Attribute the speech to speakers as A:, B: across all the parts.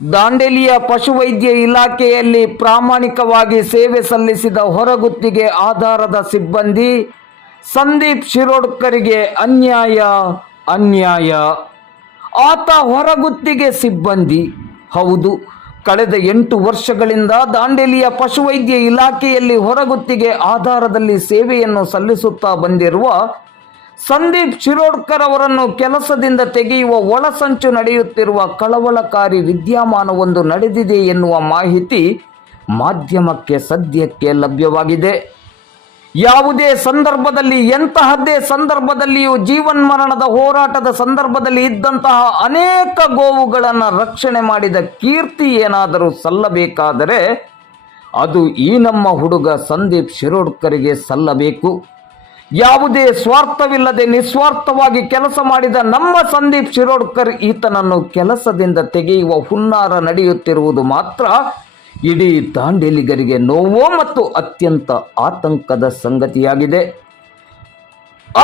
A: ದಾಂಡೇಲಿಯ ಪಶುವೈದ್ಯ ಇಲಾಖೆಯಲ್ಲಿ ಪ್ರಾಮಾಣಿಕವಾಗಿ ಸೇವೆ ಸಲ್ಲಿಸಿದ ಹೊರಗುತ್ತಿಗೆ ಆಧಾರದ ಸಿಬ್ಬಂದಿ ಸಂದೀಪ್ ಶಿರೋಡ್ಕರಿಗೆ ಅನ್ಯಾಯ ಅನ್ಯಾಯ. ಆತ ಹೊರಗುತ್ತಿಗೆ ಸಿಬ್ಬಂದಿ. ಹೌದು, ಕಳೆದ ಎಂಟು ವರ್ಷಗಳಿಂದ ದಾಂಡೇಲಿಯ ಪಶುವೈದ್ಯ ಇಲಾಖೆಯಲ್ಲಿ ಹೊರಗುತ್ತಿಗೆ ಆಧಾರದಲ್ಲಿ ಸೇವೆಯನ್ನು ಸಲ್ಲಿಸುತ್ತಾ ಬಂದಿರುವ ಸಂದೀಪ್ ಶಿರೋಡ್ಕರ್ ಅವರನ್ನು ಕೆಲಸದಿಂದ ತೆಗೆಯುವ ಒಳಸಂಚು ನಡೆಯುತ್ತಿರುವ ಕಳವಳಕಾರಿ ವಿದ್ಯಮಾನವೊಂದು ನಡೆದಿದೆ ಎನ್ನುವ ಮಾಹಿತಿ ಮಾಧ್ಯಮಕ್ಕೆ ಸದ್ಯಕ್ಕೆ ಲಭ್ಯವಾಗಿದೆ. ಯಾವುದೇ ಸಂದರ್ಭದಲ್ಲಿ, ಎಂತಹದ್ದೇ ಸಂದರ್ಭದಲ್ಲಿಯೂ ಜೀವನ್ಮರಣದ ಹೋರಾಟದ ಸಂದರ್ಭದಲ್ಲಿ ಇದ್ದಂತಹ ಅನೇಕ ಗೋವುಗಳನ್ನು ರಕ್ಷಣೆ ಮಾಡಿದ ಕೀರ್ತಿ ಏನಾದರೂ ಸಲ್ಲಬೇಕಾದರೆ, ಅದು ಈ ನಮ್ಮ ಹುಡುಗ ಸಂದೀಪ್ ಶಿರೋಡ್ಕರಿಗೆ ಸಲ್ಲಬೇಕು. ಯಾವುದೇ ಸ್ವಾರ್ಥವಿಲ್ಲದೆ ನಿಸ್ವಾರ್ಥವಾಗಿ ಕೆಲಸ ಮಾಡಿದ ನಮ್ಮ ಸಂದೀಪ್ ಶಿರೋಡ್ಕರ್ ಈತನನ್ನು ಕೆಲಸದಿಂದ ತೆಗೆಯುವ ಹುನ್ನಾರ ನಡೆಯುತ್ತಿರುವುದು ಮಾತ್ರ ಇಡೀ ದಾಂಡೇಲಿಗರಿಗೆ ನೋವು ಮತ್ತು ಅತ್ಯಂತ ಆತಂಕದ ಸಂಗತಿಯಾಗಿದೆ.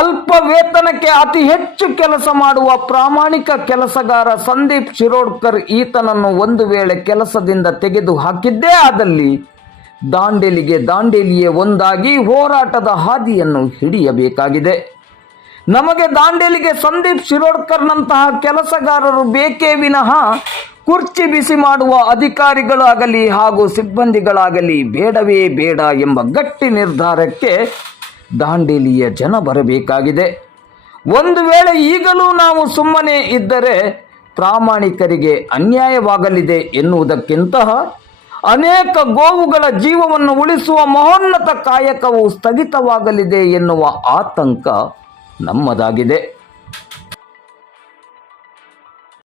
A: ಅಲ್ಪ ವೇತನಕ್ಕೆ ಅತಿ ಹೆಚ್ಚು ಕೆಲಸ ಮಾಡುವ ಪ್ರಾಮಾಣಿಕ ಕೆಲಸಗಾರ ಸಂದೀಪ್ ಶಿರೋಡ್ಕರ್ ಈತನನ್ನು ಒಂದು ವೇಳೆ ಕೆಲಸದಿಂದ ತೆಗೆದು ಹಾಕಿದ್ದೇ ಆದಲ್ಲಿ ದಾಂಡೇಲಿಗೆ, ದಾಂಡೇಲಿಯೇ ಒಂದಾಗಿ ಹೋರಾಟದ ಹಾದಿಯನ್ನು ಹಿಡಿಯಬೇಕಾಗಿದೆ. ನಮಗೆ ದಾಂಡೇಲಿಗೆ ಸಂದೀಪ್ ಶಿರೋಡ್ಕರ್ನಂತಹ ಕೆಲಸಗಾರರು ಬೇಕೇ ವಿನಃ ಕುರ್ಚಿ ಬಿಸಿ ಮಾಡುವ ಅಧಿಕಾರಿಗಳಾಗಲಿ ಹಾಗೂ ಸಿಬ್ಬಂದಿಗಳಾಗಲಿ ಬೇಡವೇ ಬೇಡ ಎಂಬ ಗಟ್ಟಿ ನಿರ್ಧಾರಕ್ಕೆ ದಾಂಡೇಲಿಯ ಜನ ಬರಬೇಕಾಗಿದೆ. ಒಂದು ವೇಳೆ ಈಗಲೂ ನಾವು ಸುಮ್ಮನೆ ಇದ್ದರೆ ಪ್ರಾಮಾಣಿಕರಿಗೆ ಅನ್ಯಾಯವಾಗಲಿದೆ ಎನ್ನುವುದಕ್ಕಿಂತ ಅನೇಕ ಗೋವುಗಳ ಜೀವವನ್ನು ಉಳಿಸುವ ಮಹೋನ್ನತ ಕಾಯಕವು ಸ್ಥಗಿತವಾಗಲಿದೆ ಎನ್ನುವ ಆತಂಕ ನಮ್ಮದಾಗಿದೆ.